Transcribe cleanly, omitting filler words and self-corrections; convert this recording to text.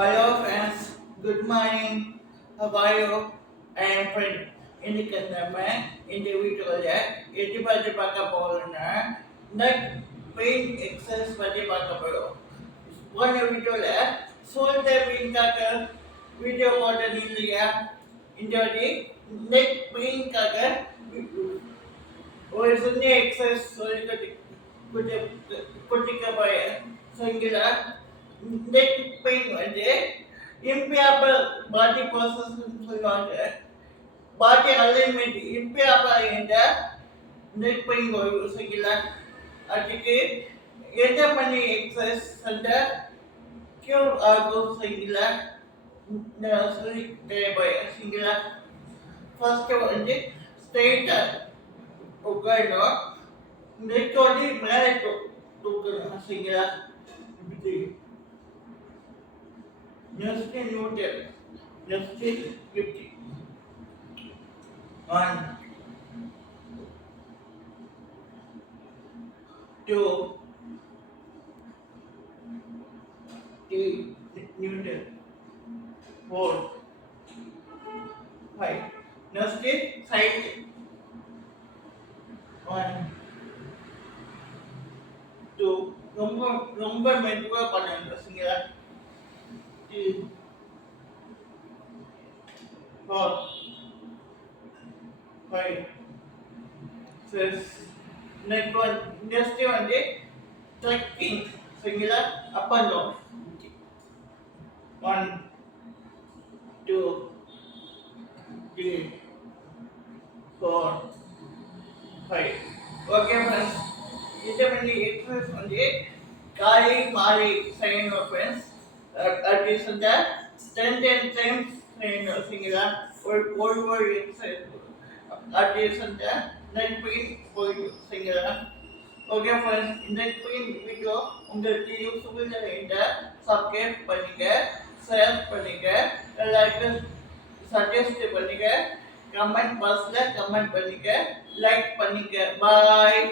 Hello friends, good morning. How are you? I am friend. இன்னைக்கு நம்ம இந்த வீடியோல எட்டு பற்றி பார்க்க போறோம்னா நெக் பெயின் எக்ஸசைஸ் பற்றி பார்க்க போறோம். போன வீடியோல ஷோல்டர் பெயின்காக வீடியோ போட்டது இல்லையா? இந்த வாட்டி நெக் பெயின்காக ஒரு சின்ன எக்ஸசைஸ் சொல்லி கொடுக்க போறேன். சரிங்களா? நெக் பெயின் வந்து இம்பியாபிள் பாடி ப்ராசஸ் சொல்லுவாங்க. பாடி அலைன்மெண்ட் இம்பியாபிள் என்ற நெக் பெயின் வரும். சரிங்களா? அதுக்கு என்ன பண்ணி எக்ஸசைஸ் அந்த கியூர் ஆகும். சரிங்களா? நான் சொல்லி தரேன். சரிங்களா? ஃபர்ஸ்ட் வந்து ஸ்ட்ரெயிட்டாக உட்காரணும். நெக்கோட மேலே தூக்கணும். சரிங்களா? இப்படி Next Newton. Next 50. 1, 2, 3 Newton. 4, 5. Next side. 1, 2. ரொம்ப மெதுவா பண்ணணும். சரிங்களா? 3, 4, 5, 6. Next வந்து trekking. சரிங்களா? Up and down. 1, 2, 3, 4, 5. Okay friends. இந்த மாதிரி எக்ஸசைஸ் வந்து காலை மாலை செய்யணும் friends. At least அந்த 10 times செய்யணும். சரிங்களா? ஒரு எக்ஸசைஸ் at least அந்த நெக் பெயின் போயிடும். சரிங்களா? ஓகே ஃப்ரெண்ட்ஸ், இந்த பெயின் வீடியோ உங்களுக்கு யூஸ்ஃபுல்லாக இருந்தால் சப்ஸ்கிரைப் பண்ணிக்க, ஷேர் பண்ணிக்க, எல்லாருக்கும் சஜஸ்ட் பண்ணிக்க, கமெண்ட் பாக்ஸில் கமெண்ட் பண்ணிக்க, லைக் பண்ணிக்க. பாய்.